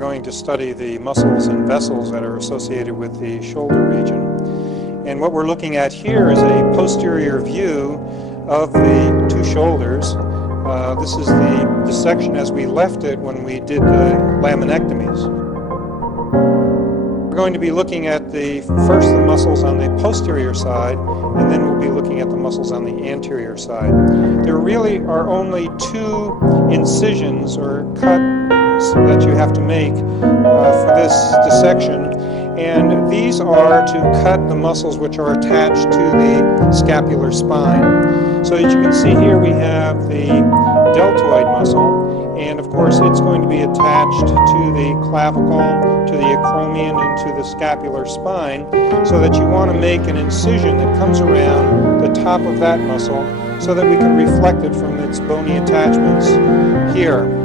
going to study the muscles and vessels that are associated with the shoulder region. And what we're looking at here is a posterior view of the two shoulders. This is the dissection as we left it when we did the laminectomies. We're going to be looking at first the muscles on the posterior side, and then we'll be looking at the muscles on the anterior side. There really are only two incisions or cuts that you have to make for this dissection, and these are to cut the muscles which are attached to the scapular spine. So as you can see here, we have the deltoid muscle, and of course it's going to be attached to the clavicle, to the acromion, and to the scapular spine, so that you want to make an incision that comes around the top of that muscle so that we can reflect it from its bony attachments here.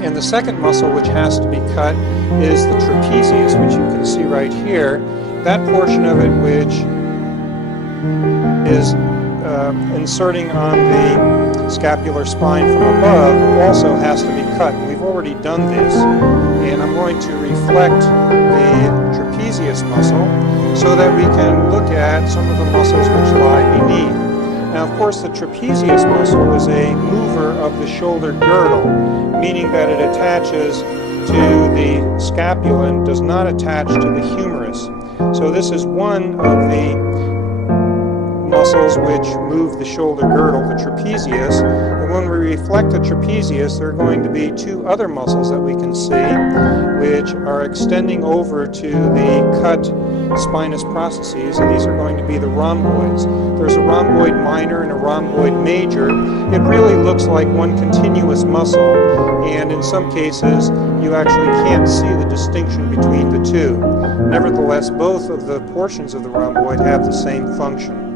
And the second muscle which has to be cut is the trapezius, which you can see right here. That portion of it which is inserting on the scapular spine from above also has to be cut. We've already done this, and I'm going to reflect the trapezius muscle so that we can look at some of the muscles which lie beneath. Now, of course, the trapezius muscle is a mover of the shoulder girdle, meaning that it attaches to the scapula and does not attach to the humerus. So this is one of the muscles which move the shoulder girdle, the trapezius. And when we reflect the trapezius, there are going to be two other muscles that we can see which are extending over to the cut spinous processes, and these are going to be the rhomboids. There's a rhomboid minor and a rhomboid major. It really looks like one continuous muscle, and in some cases you actually can't see the distinction between the two. Nevertheless, both of the portions of the rhomboid have the same function.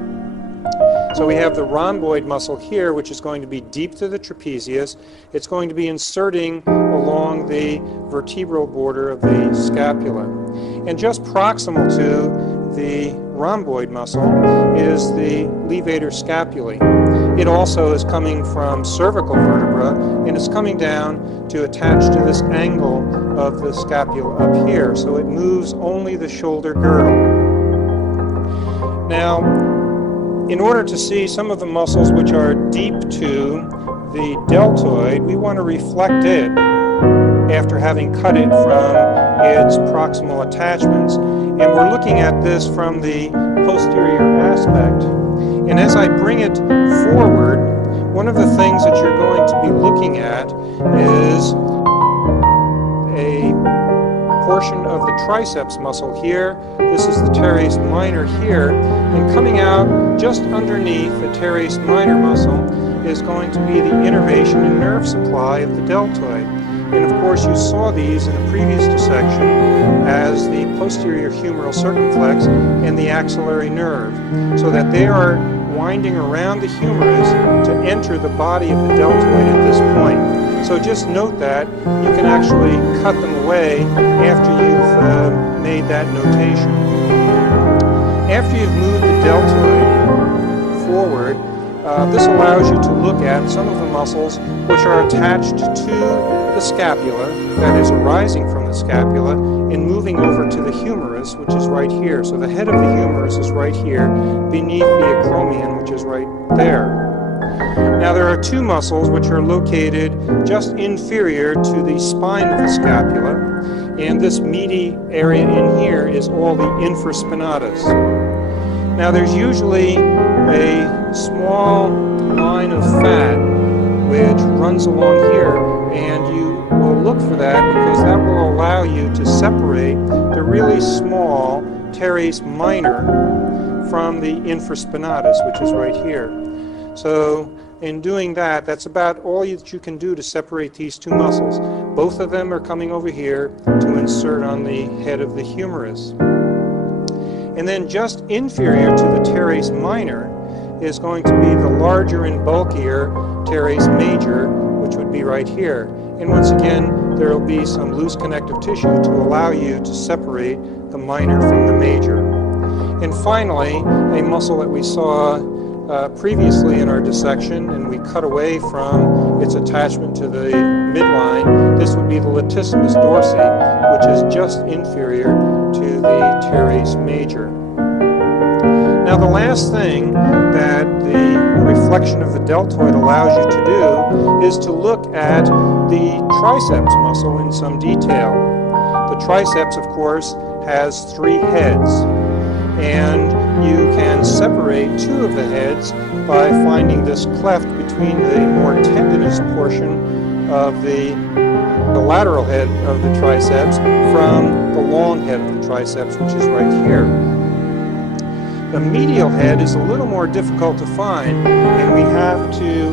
So we have the rhomboid muscle here, which is going to be deep to the trapezius. It's going to be inserting along the vertebral border of the scapula. And just proximal to the rhomboid muscle is the levator scapulae. It also is coming from cervical vertebra, and it's coming down to attach to this angle of the scapula up here. So it moves only the shoulder girdle. Now, in order to see some of the muscles which are deep to the deltoid, we want to reflect it after having cut it from its proximal attachments. And we're looking at this from the posterior aspect. And as I bring it forward, one of the things that you're going to be looking at is a portion of the triceps muscle here. This is the teres minor here, and coming out just underneath the teres minor muscle is going to be the innervation and nerve supply of the deltoid. And of course you saw these in a previous dissection as the posterior humeral circumflex and the axillary nerve, so that they are winding around the humerus to enter the body of the deltoid at this point. So just note that you can actually cut them away after you've made that notation. After you've moved the deltoid forward, this allows you to look at some of the muscles which are attached to the scapula, that is arising from the scapula, and moving over to the humerus, which is right here. So the head of the humerus is right here, beneath the acromion, which is right there. Now there are two muscles which are located just inferior to the spine of the scapula, and this meaty area in here is all the infraspinatus. Now there's usually a small line of fat which runs along here, and you will look for that because that will allow you to separate the really small teres minor from the infraspinatus, which is right here. So in doing that, that's about all that you can do to separate these two muscles. Both of them are coming over here to insert on the head of the humerus. And then just inferior to the teres minor is going to be the larger and bulkier teres major, which would be right here. And once again, there will be some loose connective tissue to allow you to separate the minor from the major. And finally, a muscle that we saw previously in our dissection and we cut away from its attachment to the midline, this would be the latissimus dorsi, which is just inferior to the teres major. Now the last thing that the reflection of the deltoid allows you to do is to look at the triceps muscle in some detail. The triceps, of course, has 3 heads, and you can separate 2 of the heads by finding this cleft between the more tendinous portion of the lateral head of the triceps from the long head of the triceps, which is right here. The medial head is a little more difficult to find, and we have to